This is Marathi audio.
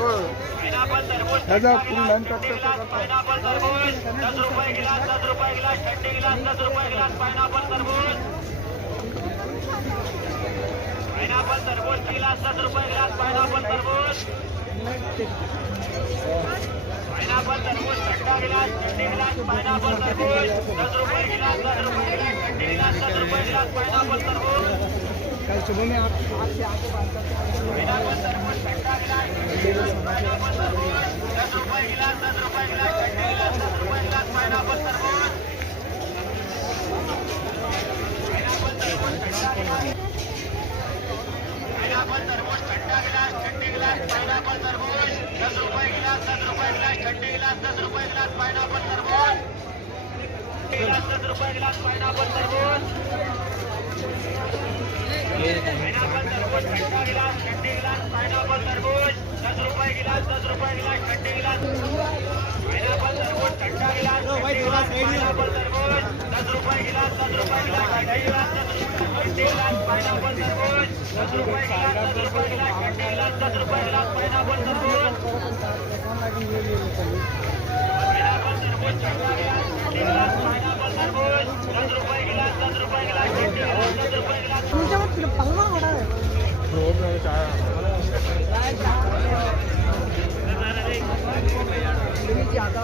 त्याचा पुरी लाईन कट पाइनएप्पल तरबूज 10 रुपए गिलास 10 रुपए गिलास ठंडे गिलास 10 रुपए गिलास पाइनएप्पल तरबूज गिलास 10 रुपए गिलास पाइनएप्पल तरबूज ठंडा गिलास ठंडे गिलास पाइनएप्पल तरबूज 10 रुपए गिलास 10 रुपए गिलास ठंडे गिलास 10 रुपए गिलास पाइनएप्पल तरबूज कल सुबह में आपसे आके बात करते हैं। पाइनएप्पल तरबूज ठंडा गिलास ठंडे गिलास पाइनएप्पल तरबूज 10 रुपए गिलास 10 रुपए गिलास ठंडे गिलास 10 रुपए गिलास पाइनएप्पल तरबूज ठंडा गिलास ठंडे गिलास पाइनएप्पल तरबूज 10 रुपए गिलास 10 रुपए गिलास ठंडे गिलास 10 रुपए गिलास पाइनएप्पल तरबूज गिलास 10 रुपए गिलास पाइनएप्पल तरबूज ठंडा गिलास ठंडे गिलास पाइनएप्पल तरबूज 10 रुपए गिलास 10 रुपए गिलास ठंडे गिलास पाइनएप्पल तरबूज ठंडा गिलास ठंडे गिलास पाइनएप्पल तरबूज 10 रुपए गिलास 10 रुपए गिलास ठंडे गिलास ठंडे गिलास पाइनएप्पल तरबूज 10 रुपए गिलास 10 रुपए गिलास ठंडे गिलास 10 रुपए गिलास पाइनएप्पल तरबूज ठंडा गिलास ठंडे गिलास पाइनएप्पल तरबूज 10 रुपए गिलास 10 रुपए गिलास ठंडे गिलास 10 रुपए गिलास रोड में चाय ज़्यादा